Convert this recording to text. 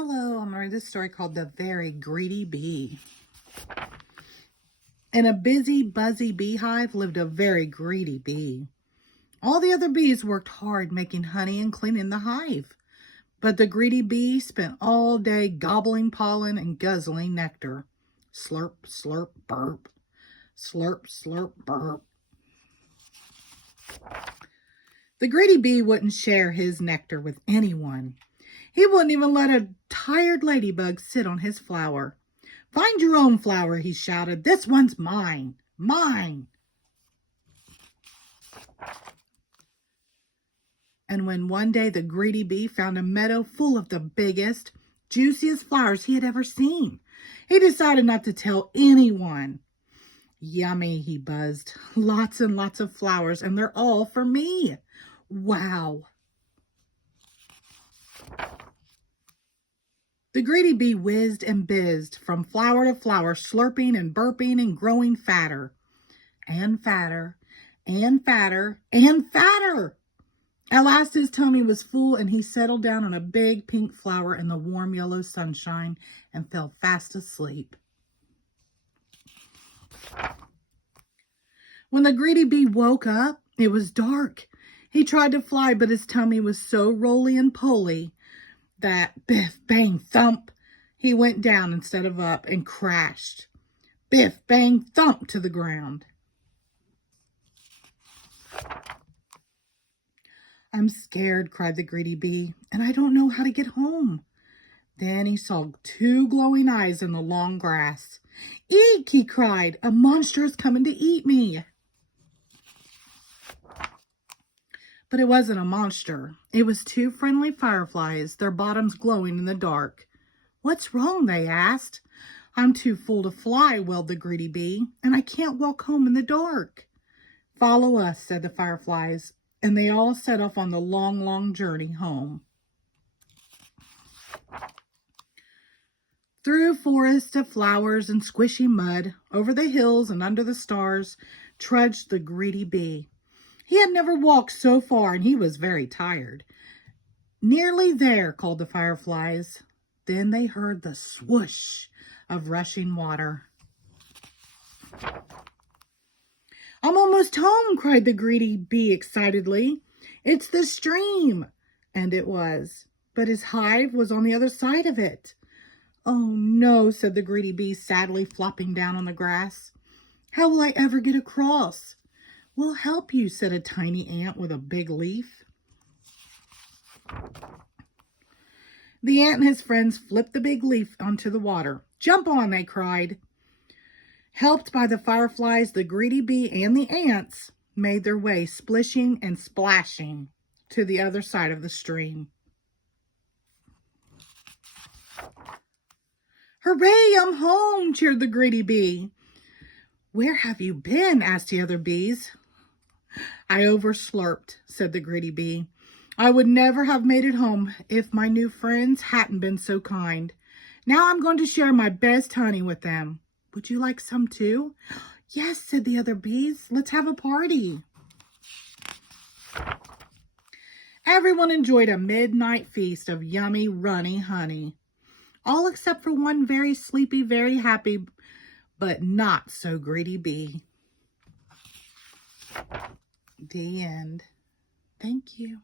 Hello, I'm reading this story called The Very Greedy Bee. In a busy, buzzy beehive lived a very greedy bee. All the other bees worked hard making honey and cleaning the hive. But the greedy bee spent all day gobbling pollen and guzzling nectar. Slurp, slurp, burp. Slurp, slurp, burp. The greedy bee wouldn't share his nectar with anyone. He wouldn't even let a tired ladybug sit on his flower. "Find your own flower," he shouted. "This one's mine. Mine." And when one day the greedy bee found a meadow full of the biggest, juiciest flowers he had ever seen, he decided not to tell anyone. "Yummy," he buzzed. "Lots and lots of flowers, and they're all for me. Wow." The greedy bee whizzed and bizzed from flower to flower, slurping and burping and growing fatter and fatter and fatter and fatter. At last his tummy was full and he settled down on a big pink flower in the warm yellow sunshine and fell fast asleep. When the greedy bee woke up, it was dark. He tried to fly, but his tummy was so roly and poly that biff, bang, thump, he went down instead of up and crashed. Biff, bang, thump to the ground. "I'm scared," cried the greedy bee, "and I don't know how to get home." Then he saw two glowing eyes in the long grass. "Eek!" he cried. "A monster is coming to eat me." But it wasn't a monster. It was two friendly fireflies, their bottoms glowing in the dark. "What's wrong?" they asked. "I'm too full to fly," wailed the greedy bee, "and I can't walk home in the dark." "Follow us," said the fireflies, and they all set off on the long, long journey home. Through forests of flowers and squishy mud, over the hills and under the stars, trudged the greedy bee. He had never walked so far, and he was very tired. "Nearly there," called the fireflies. Then they heard the swoosh of rushing water. "I'm almost home," cried the greedy bee excitedly. "It's the stream." And it was. But his hive was on the other side of it. "Oh, no," said the greedy bee, sadly flopping down on the grass. "How will I ever get across?" "We'll help you," said a tiny ant with a big leaf. The ant and his friends flipped the big leaf onto the water. "Jump on," they cried. Helped by the fireflies, the greedy bee and the ants made their way, splishing and splashing, to the other side of the stream. "Hooray, I'm home!" cheered the greedy bee. "Where have you been?" asked the other bees. "I overslurped," said the greedy bee. "I would never have made it home if my new friends hadn't been so kind. Now I'm going to share my best honey with them. Would you like some too?" "Yes," said the other bees. "Let's have a party." Everyone enjoyed a midnight feast of yummy, runny honey. All except for one very sleepy, very happy, but not so greedy bee. The end. Thank you.